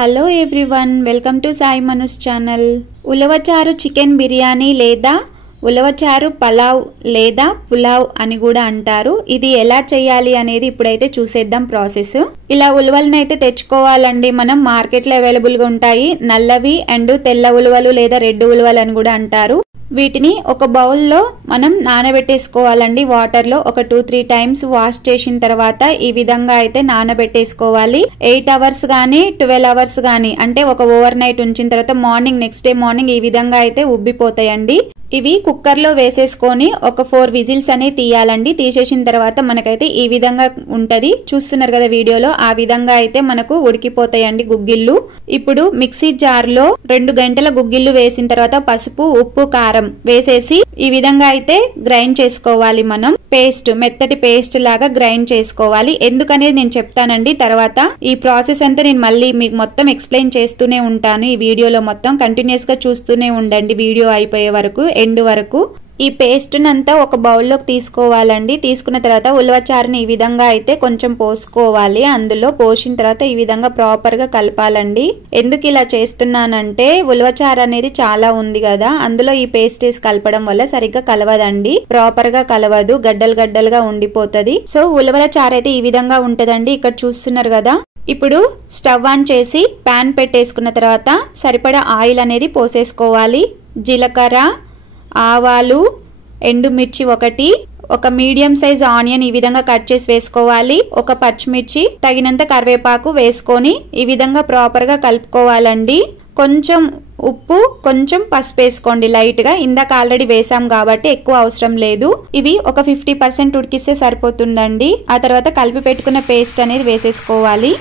Hello everyone, welcome to Sai మనూస్ channel. Ulavacharu chicken biryani లేదా ఉలవచారు పలావ్ లేదా పులావ్ అని కూడా అంటారు. ఇది ఎలా చేయాలి అనేది ఇప్పుడైతే చూసేద్దాం ప్రాసెస్. ఇలా ఉలవలను అయితే తెచ్చుకోవాలండి. మనం మార్కెట్లో అవైలబుల్ గా ఉంటాయి. నల్లవి అండ్ తెల్ల ఉలవలు లేదా రెడ్ ఉలవలు అని కూడా అంటారు. వీటిని ఒక బౌల్లో మనం నానబెట్టేసుకోవాలండి. వాటర్లో ఒక 2-3 టైమ్స్ వాష్ చేసిన తర్వాత ఈ విధంగా అయితే నానబెట్టేసుకోవాలి. 8 అవర్స్ గానీ 12 అవర్స్ గానీ, అంటే ఒక ఓవర్ నైట్ ఉంచిన తర్వాత మార్నింగ్ నెక్స్ట్ డే మార్నింగ్ ఈ విధంగా అయితే ఉబ్బిపోతాయండి. ఇవి కుక్కర్ లో వేసేసుకొని ఒక 4 విజిల్స్ అనేవి తీయాలండి. తీసేసిన తర్వాత మనకైతే ఈ విధంగా ఉంటది. చూస్తున్నారు కదా వీడియోలో, ఆ విధంగా అయితే మనకు ఉడికిపోతాయండి గుగ్గిళ్ళు. ఇప్పుడు మిక్సీ జార్ లో 2 గంటల గుగ్గిళ్ళు వేసిన తర్వాత పసుపు, ఉప్పు, కారం వేసేసి ఈ విధంగా అయితే గ్రైండ్ చేసుకోవాలి. మనం మెత్తటి పేస్ట్ లాగా గ్రైండ్ చేసుకోవాలి. ఎందుకనేది నేను చెప్తానండి తర్వాత. ఈ ప్రాసెస్ అంతా నేను మళ్ళీ మీకు మొత్తం ఎక్స్ప్లెయిన్ చేస్తూనే ఉంటాను. ఈ వీడియోలో మొత్తం కంటిన్యూస్ గా చూస్తూనే ఉండండి వీడియో అయిపోయే వరకు, ఎండ్ వరకు. ఈ పేస్ట్ నంతా ఒక బౌల్లోకి తీసుకోవాలండి. తీసుకున్న తర్వాత ఉలవచారుని ఈ విధంగా అయితే కొంచెం పోసుకోవాలి. అందులో పోసిన తర్వాత ఈ విధంగా ప్రాపర్ గా కలపాలండి. ఎందుకు ఇలా చేస్తున్నానంటే ఉలవచారు అనేది చాలా ఉంది కదా, అందులో ఈ పేస్ట్ వేసి కలపడం వల్ల సరిగ్గా కలవదండి, ప్రాపర్ గా కలవదు, గడ్డలు గడ్డలుగా ఉండిపోతది. సో ఉలవల చారు అయితే ఈ విధంగా ఉంటదండి. ఇక్కడ చూస్తున్నారు కదా. ఇప్పుడు స్టవ్ ఆన్ చేసి పాన్ పెట్టేసుకున్న తర్వాత సరిపడా ఆయిల్ అనేది పోసేసుకోవాలి. జీలకర్ర, ఆవాలు, ఎండుమిర్చి ఒక మీడియం సైజ్ ఆనియన్ ఈ విధంగా కట్ చేసి వేసుకోవాలి. ఒక పచ్చిమిర్చి, తగినంత కరివేపాకు వేసుకొని ఈ విధంగా ప్రాపర్ గా కలుపుకోవాలండి. కొంచెం ఉప్పు, కొంచెం పసుపు వేసుకోండి లైట్ గా. ఇందాక ఆల్రెడీ వేసాం కాబట్టి ఎక్కువ అవసరం లేదు. ఇవి ఒక 50% ఉడికిస్తే సరిపోతుందండి. ఆ తర్వాత కలిపి పెట్టుకున్న పేస్ట్ అనేది వేసేసుకోవాలి.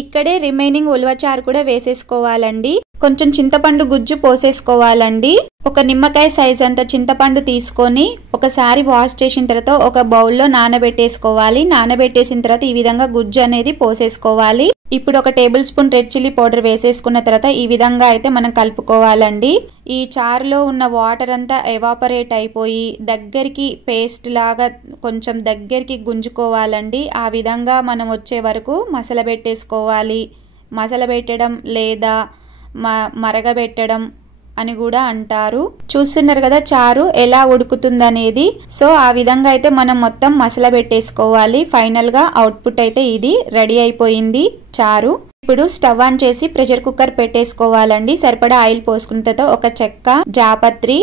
ఇక్కడే రిమైనింగ్ ఉలవచారు కూడా వేసేసుకోవాలండి. కొంచెం చింతపండు గుజ్జు పోసేసుకోవాలండి. ఒక నిమ్మకాయ సైజ్ అంత చింతపండు తీసుకొని ఒకసారి వాష్ చేసిన తర్వాత ఒక బౌల్లో నానబెట్టేసుకోవాలి. నానబెట్టేసిన తర్వాత ఈ విధంగా గుజ్జు అనేది పోసేసుకోవాలి. ఇప్పుడు ఒక table spoon red chilli powder వేసేసుకున్న తర్వాత ఈ విధంగా అయితే మనం కలుపుకోవాలండి. ఈ చారులో ఉన్న వాటర్ అంతా ఎవాపరేట్ అయిపోయి దగ్గరికి పేస్ట్ లాగా కొంచెం దగ్గరికి గుంజుకోవాలండి. ఆ విధంగా మనం వచ్చే వరకు మసలబెట్టేసుకోవాలి. మసలబెట్టడం లేదా మరగబెట్టడం అని కూడా అంటారు. చూస్తున్నారు కదా చారు ఎలా ఉడుకుతుందనేది. సో ఆ విధంగా అయితే మనం మొత్తం మసాలా పెట్టేసుకోవాలి. ఫైనల్ గా అవుట్పుట్ అయితే ఇది రెడీ అయిపోయింది చారు. ఇప్పుడు స్టవ్ ఆన్ చేసి ప్రెషర్ కుక్కర్ పెట్టేసుకోవాలండి. సరిపడా ఆయిల్ పోసుకున్న తర్వాత ఒక చెక్క, జాపత్రి,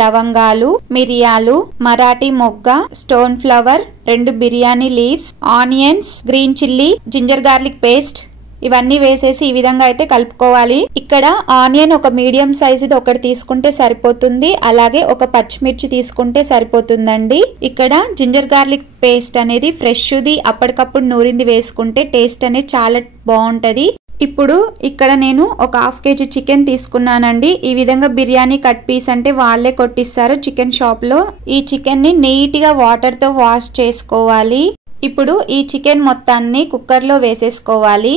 లవంగాలు, మిరియాలు, మరాఠీ మొగ్గ, stone flower, 2 biryani leaves, onions, green chilli, ginger garlic paste ఇవన్నీ వేసేసి ఈ విధంగా అయితే కలుపుకోవాలి. ఇక్కడ ఆనియన్ ఒక మీడియం సైజుది ఒకటి తీసుకుంటే సరిపోతుంది. అలాగే ఒక పచ్చిమిర్చి తీసుకుంటే సరిపోతుందండి. ఇక్కడ జింజర్ గార్లిక్ పేస్ట్ అనేది ఫ్రెష్ది, అప్పటికప్పుడు నూరింది వేసుకుంటే టేస్ట్ అనేది చాలా బాగుంటది. ఇప్పుడు ఇక్కడ నేను ఒక 1/2 kg చికెన్ తీసుకున్నానండి. ఈ విధంగా బిర్యానీ కట్ పీస్ అంటే వాళ్ళే కొట్టిస్తారు చికెన్ షాప్ లో. ఈ చికెన్ ని నీట్ గా వాటర్ తో వాష్ చేసుకోవాలి. ఇప్పుడు ఈ చికెన్ మొత్తాన్ని కుక్కర్ లో వేసేసుకోవాలి.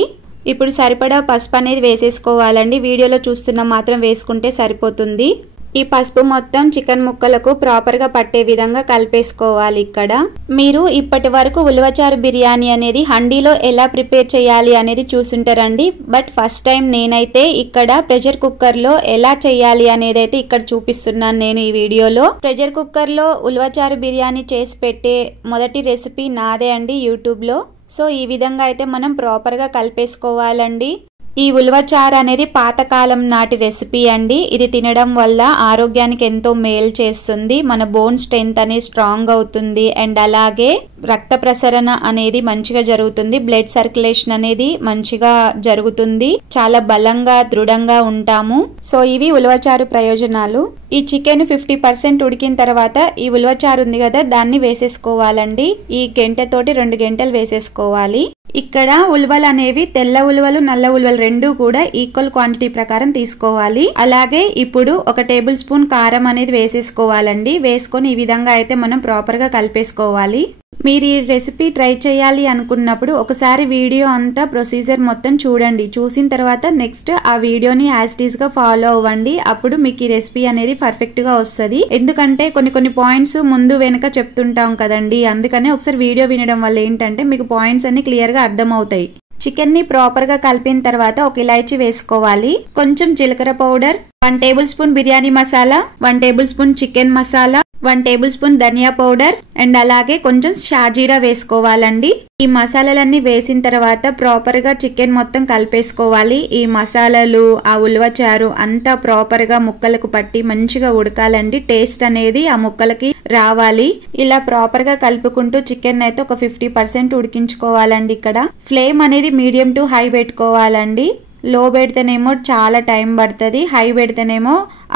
ఇప్పుడు సరిపడా పసుపు అనేది వేసేసుకోవాలండి. వీడియోలో చూస్తున్న మాత్రం వేసుకుంటే సరిపోతుంది. ఈ పసుపు మొత్తం చికెన్ ముక్కలకు ప్రాపర్ గా పట్టే విధంగా కలిపేసుకోవాలి. ఇక్కడ మీరు ఇప్పటి వరకు ఉలవచారు బిర్యానీ అనేది హండీలో ఎలా ప్రిపేర్ చేయాలి అనేది చూసుంటారండి. బట్ ఫస్ట్ టైం నేనైతే ఇక్కడ ప్రెషర్ కుక్కర్ లో ఎలా చేయాలి అనేది అయితే ఇక్కడ చూపిస్తున్నాను నేను ఈ వీడియోలో. ప్రెషర్ కుక్కర్ లో ఉలవచారు బిర్యానీ చేసి పెట్టే మొదటి రెసిపీ నాదే అండి యూట్యూబ్ లో. సో ఈ విధంగా అయితే మనం ప్రాపర్ గా కలిపేసుకోవాలండి. ఈ ఉలవచారు అనేది పాతకాలం నాటి రెసిపీ అండి. ఇది తినడం వల్ల ఆరోగ్యానికి ఎంతో మేలు చేస్తుంది. మన బోన్ స్ట్రెంత్ అనేది స్ట్రాంగ్ అవుతుంది. అండ్ అలాగే రక్త ప్రసరణ అనేది మంచిగా జరుగుతుంది. బ్లడ్ సర్క్యులేషన్ అనేది మంచిగా జరుగుతుంది. చాలా బలంగా, దృఢంగా ఉంటాము. సో ఇవి ఉలవచారు ప్రయోజనాలు. ఈ చికెన్ 50% ఉడికిన తర్వాత ఈ ఉలవచారు ఉంది కదా, దాన్ని వేసేసుకోవాలండి. ఈ గంటతోటి 2 గంటలు వేసేసుకోవాలి. ఇక్కడ ఉలవలు అనేవి తెల్ల ఉలవలు, నల్ల ఉలవలు 2 కూడా ఈక్వల్ క్వాంటిటీ ప్రకారం తీసుకోవాలి. అలాగే ఇప్పుడు ఒక టేబుల్ స్పూన్ కారం అనేది వేసేసుకోవాలండి. వేసుకొని ఈ విధంగా అయితే మనం ప్రాపర్ గా కలిపేసుకోవాలి. మీరు ఈ రెసిపీ ట్రై చేయాలి అనుకున్నప్పుడు ఒకసారి వీడియో అంతా ప్రొసీజర్ మొత్తం చూడండి. చూసిన తర్వాత నెక్స్ట్ ఆ వీడియోని యాజ్ ఇట్ ఈస్ గా ఫాలో అవ్వండి. అప్పుడు మీకు ఈ రెసిపీ అనేది పర్ఫెక్ట్ గా వస్తుంది. ఎందుకంటే కొన్ని పాయింట్స్ ముందు వెనక చెప్తుంటాం కదండి, అందుకనే ఒకసారి వీడియో వినడం వల్ల ఏంటంటే మీకు పాయింట్స్ అన్ని క్లియర్ గా అర్థం అవుతాయి. చికెన్ ని ప్రాపర్ గా కలిపిన తర్వాత ఒక ఇలాచీ వేసుకోవాలి, కొంచెం జీలకర్ర powder, 1 table spoon biryani masala, 1 table spoon chicken masala, 1 table spoon ధనియా పౌడర్ అండ్ అలాగే కొంచెం షాజీరా వేసుకోవాలండి. ఈ మసాలాలన్నీ వేసిన తర్వాత ప్రాపర్ గా చికెన్ మొత్తం కలిపేసుకోవాలి. ఈ మసాలాలు ఆ ఉలవచారు అంతా ప్రాపర్ గా ముక్కలకు పట్టి మంచిగా ఉడకాలండి. టేస్ట్ అనేది ఆ ముక్కలకి రావాలి. ఇలా ప్రాపర్ గా కలుపుకుంటూ చికెన్ అయితే ఒక 50% ఉడికించుకోవాలండి. ఇక్కడ ఫ్లేమ్ అనేది మీడియం టు హై పెట్టుకోవాలండి. లో పెడితేనేమో చాలా టైం పడుతుంది, హై పెడితేనేమో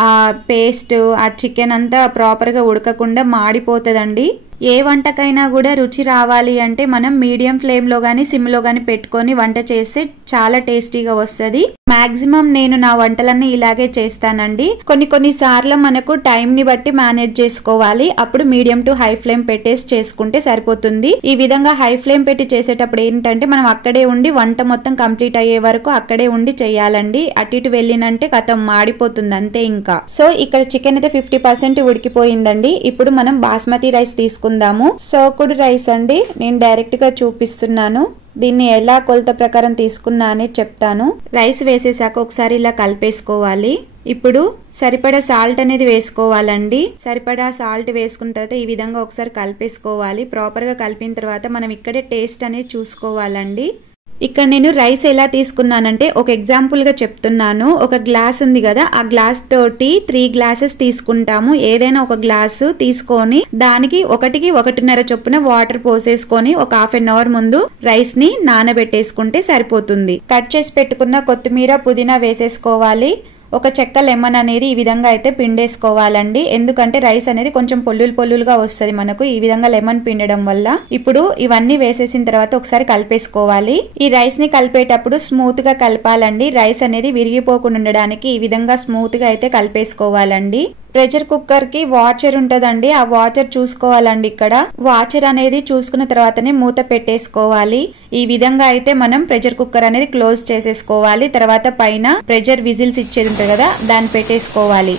ఆ పేస్ట్ ఆ చికెన్ అంతా ప్రాపర్గా ఉడకకుండా మాడిపోతుందండి. ఏ వంటకైనా కూడా రుచి రావాలి అంటే మనం మీడియం ఫ్లేమ్ లో గానీ సిమ్ లో గానీ పెట్టుకొని వంట చేస్తే చాలా టేస్టీగా వస్తుంది. మాక్సిమం నేను నా వంటలన్నీ ఇలాగే చేస్తానండి. కొన్ని సార్లు మనకు టైం ని బట్టి మేనేజ్ చేసుకోవాలి. అప్పుడు మీడియం టు హై ఫ్లేమ్ పెట్టేసి చేసుకుంటే సరిపోతుంది. ఈ విధంగా హై ఫ్లేమ్ పెట్టి చేసేటప్పుడు ఏంటంటే మనం అక్కడే ఉండి వంట మొత్తం కంప్లీట్ అయ్యే వరకు అక్కడే ఉండి చేయాలండి. అటు ఇటు వెళ్ళినంటే కథం మాడిపోతుంది అంతే ఇంకా. సో ఇక్కడ చికెన్ అయితే 50% ఉడికిపోయిందండి. ఇప్పుడు మనం బాస్మతి రైస్ తీసుకుందాము. సోకుడు రైస్ అండి, నేను డైరెక్ట్ గా చూపిస్తున్నాను. దీన్ని ఎలా కొలత ప్రకారం తీసుకున్నా అనేది చెప్తాను. రైస్ వేసేసాక ఒకసారి ఇలా కలిపేసుకోవాలి. ఇప్పుడు సరిపడా సాల్ట్ అనేది వేసుకోవాలండి. సరిపడా సాల్ట్ వేసుకున్న తర్వాత ఈ విధంగా ఒకసారి కలిపేసుకోవాలి. ప్రాపర్ గా కలిపిన తర్వాత మనం ఇక్కడే టేస్ట్ అనేది చూసుకోవాలండి. ఇక్కడ నేను రైస్ ఎలా తీసుకున్నానంటే ఒక ఎగ్జాంపుల్ గా చెప్తున్నాను. ఒక గ్లాస్ ఉంది కదా, ఆ గ్లాస్ తోటి 3 గ్లాసెస్ తీసుకుంటాము. ఏదైనా ఒక గ్లాసు తీసుకొని దానికి 1కి 1.5 చొప్పున వాటర్ పోసేసుకొని ఒక హాఫ్ అన్ అవర్ ముందు రైస్ ని నానబెట్టేసుకుంటే సరిపోతుంది. కట్ చేసి పెట్టుకున్న కొత్తిమీర, పుదీనా వేసేసుకోవాలి. ఒక చెక్క లెమన్ అనేది ఈ విధంగా అయితే పిండేసుకోవాలండి. ఎందుకంటే రైస్ అనేది కొంచెం పొల్లులుగా వస్తుంది మనకు ఈ విధంగా లెమన్ పిండడం వల్ల. ఇప్పుడు ఇవన్నీ వేసేసిన తర్వాత ఒకసారి కలిపేసుకోవాలి. ఈ రైస్ ని కలిపేటప్పుడు స్మూత్ గా కలపాలండి. రైస్ అనేది విరిగిపోకుండా ఉండడానికి ఈ విధంగా స్మూత్ గా అయితే కలిపేసుకోవాలండి. ప్రెషర్ కుక్కర్ కి వాచర్ ఉంటదండి, ఆ వాచర్ చూసుకోవాలండి. ఇక్కడ వాచర్ అనేది చూసుకున్న తర్వాతనే మూత పెట్టేసుకోవాలి. ఈ విధంగా అయితే మనం ప్రెషర్ కుక్కర్ అనేది క్లోజ్ చేసేసుకోవాలి. తర్వాత పైన ప్రెషర్ విజిల్స్ ఇచ్చేది ఉంటుంది కదా, దాన్ని పెట్టేసుకోవాలి.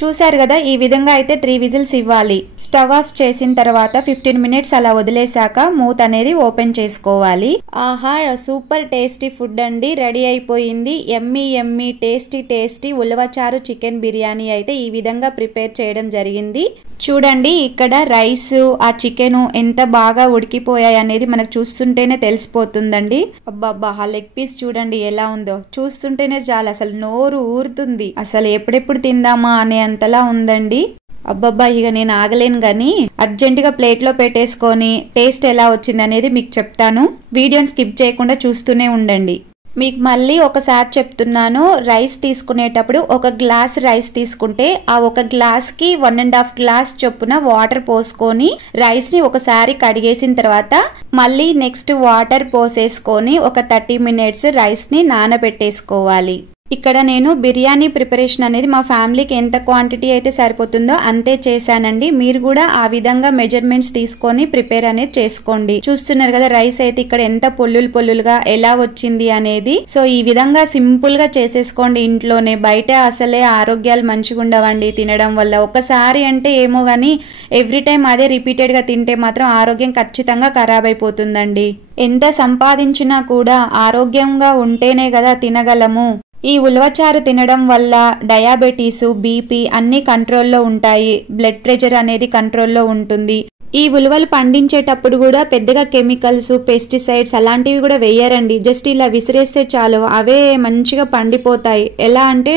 చూసారు కదా, ఈ విధంగా అయితే 3 విజిల్స్ ఇవ్వాలి. స్టవ్ ఆఫ్ చేసిన తర్వాత 15 మినిట్స్ అలా వదిలేసాక మూత అనేది ఓపెన్ చేసుకోవాలి. ఆహా, సూపర్ టేస్టీ ఫుడ్ అండి రెడీ అయిపోయింది. ఎమ్మీ టేస్టీ ఉలవచారు చికెన్ బిర్యానీ అయితే ఈ విధంగా ప్రిపేర్ చేయడం జరిగింది. చూడండి ఇక్కడ రైస్ ఆ చికెన్ ఎంత బాగా ఉడికిపోయాయి అనేది మనకు చూస్తుంటేనే తెలిసిపోతుందండి. అబ్బా, లెగ్ పీస్ చూడండి ఎలా ఉందో, చూస్తుంటేనే చాలా అసలు నోరు ఊరుతుంది. అసలు ఎప్పుడెప్పుడు తిందామా అనే అంతలా ఉందండి. అబ్బబ్బా, ఇక నేను ఆగలేను గాని అర్జెంట్ గా ప్లేట్ లో పెట్టేసుకొని టేస్ట్ ఎలా వచ్చింది అనేది మీకు చెప్తాను. వీడియోని స్కిప్ చేయకుండా చూస్తూనే ఉండండి. మీకు మళ్ళీ ఒకసారి చెప్తున్నాను, రైస్ తీసుకునేటప్పుడు ఒక గ్లాస్ రైస్ తీసుకుంటే ఆ ఒక గ్లాస్ కి 1.5 గ్లాస్ చొప్పున వాటర్ పోసుకొని రైస్ ని ఒకసారి కడిగేసిన తర్వాత మళ్ళీ నెక్స్ట్ వాటర్ పోసేసుకొని ఒక 30 మినిట్స్ రైస్ ని నానబెట్టేసుకోవాలి. ఇక్కడ నేను బిర్యానీ ప్రిపరేషన్ అనేది మా ఫ్యామిలీకి ఎంత క్వాంటిటీ అయితే సరిపోతుందో అంతే చేశానండి. మీరు కూడా ఆ విధంగా మెజర్మెంట్స్ తీసుకొని ప్రిపేర్ అనేది చేసుకోండి. చూస్తున్నారు కదా రైస్ అయితే ఇక్కడ ఎంత పొల్లులుగా ఎలా వచ్చింది అనేది. సో ఈ విధంగా సింపుల్ గా చేసేసుకోండి ఇంట్లోనే. బయట అసలే ఆరోగ్యాలు మంచిగా ఉండవండి తినడం వల్ల. ఒకసారి అంటే ఏమో గానీ ఎవ్రీ టైం అదే రిపీటెడ్ గా తింటే మాత్రం ఆరోగ్యం ఖచ్చితంగా ఖరాబ్ అయిపోతుందండి. ఎంత సంపాదించినా కూడా ఆరోగ్యంగా ఉంటేనే కదా తినగలము. ఈ ఉలవచారు తినడం వల్ల డయాబెటీస్, బీపీ అన్ని కంట్రోల్లో ఉంటాయి. బ్లడ్ ప్రెషర్ అనేది కంట్రోల్లో ఉంటుంది. ఈ ఉలవలు పండించేటప్పుడు కూడా పెద్దగా కెమికల్స్, పెస్టిసైడ్స్ అలాంటివి కూడా వేయరండి. జస్ట్ ఇలా విసిరేస్తే చాలు, అవే మంచిగా పండిపోతాయి. ఎలా అంటే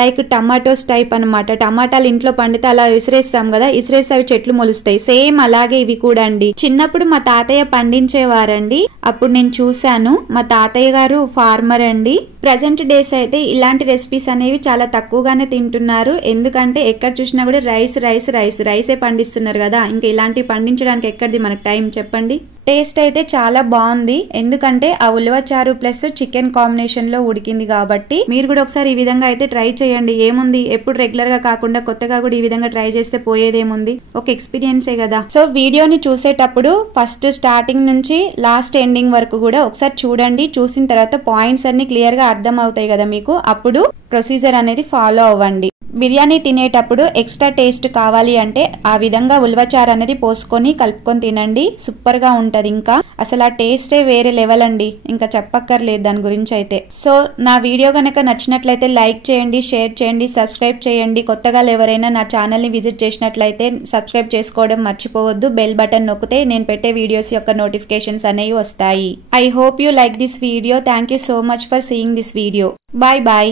లైక్ టమాటోస్ టైప్ అనమాట. టమాటాలు ఇంట్లో పండితే అలా విసిరేస్తాం కదా, విసిరేస్తే అవి చెట్లు మొలుస్తాయి. సేమ్ అలాగే ఇవి కూడా అండి. చిన్నప్పుడు మా తాతయ్య పండించేవారండి, అప్పుడు నేను చూశాను. మా తాతయ్య గారు ఫార్మర్ అండి. ప్రజెంట్ డేస్ అయితే ఇలాంటి రెసిపీస్ అనేవి చాలా తక్కువగానే తింటున్నారు. ఎందుకంటే ఎక్కడ చూసినా కూడా రైసే పండిస్తున్నారు కదా, ఇంకా ఇలాంటివి పండించడానికి ఎక్కడిది మనకు టైం చెప్పండి. టేస్ట్ అయితే చాలా బాగుంది, ఎందుకంటే ఆ ఉలవచారు ప్లస్ చికెన్ కాంబినేషన్ లో ఉడికింది కాబట్టి. మీరు కూడా ఒకసారి ఈ విధంగా అయితే ట్రై చేయండి. ఏముంది, ఎప్పుడు రెగ్యులర్ గా కాకుండా కొత్తగా కూడా ఈ విధంగా ట్రై చేస్తే పోయేదేముంది, ఒక ఎక్స్పీరియన్సే కదా. సో వీడియోని చూసేటప్పుడు ఫస్ట్ స్టార్టింగ్ నుంచి లాస్ట్ ఎండింగ్ వరకు కూడా ఒకసారి చూడండి. చూసిన తర్వాత పాయింట్స్ అన్ని క్లియర్ గా అర్థం అవుతాయి కదా మీకు, అప్పుడు ప్రొసీజర్ అనేది ఫాలో అవ్వండి. బిర్యానీ తినేటప్పుడు ఎక్స్ట్రా టేస్ట్ కావాలి అంటే ఆ విధంగా ఉలవచారు అనేది పోసుకొని కలుపుకొని తినండి, సూపర్ గా ఉంటది. ఇంకా అసలు ఆ టేస్టే వేరే లెవెల్ అండి, ఇంకా చెప్పక్కర్లేదు దాని గురించి అయితే. సో నా వీడియో కనుక నచ్చినట్లయితే లైక్ చేయండి, షేర్ చేయండి, సబ్స్క్రైబ్ చేయండి. కొత్తగా ఎవరైనా నా ఛానల్ ని విజిట్ చేసినట్లయితే సబ్స్క్రైబ్ చేసుకోవడం మర్చిపోవద్దు. బెల్ బటన్ నొక్కితే నేను పెట్టే వీడియోస్ యొక్క నోటిఫికేషన్స్ అనేవి వస్తాయి. I hope you like this video. Thank you so much for seeing this video. Bye bye.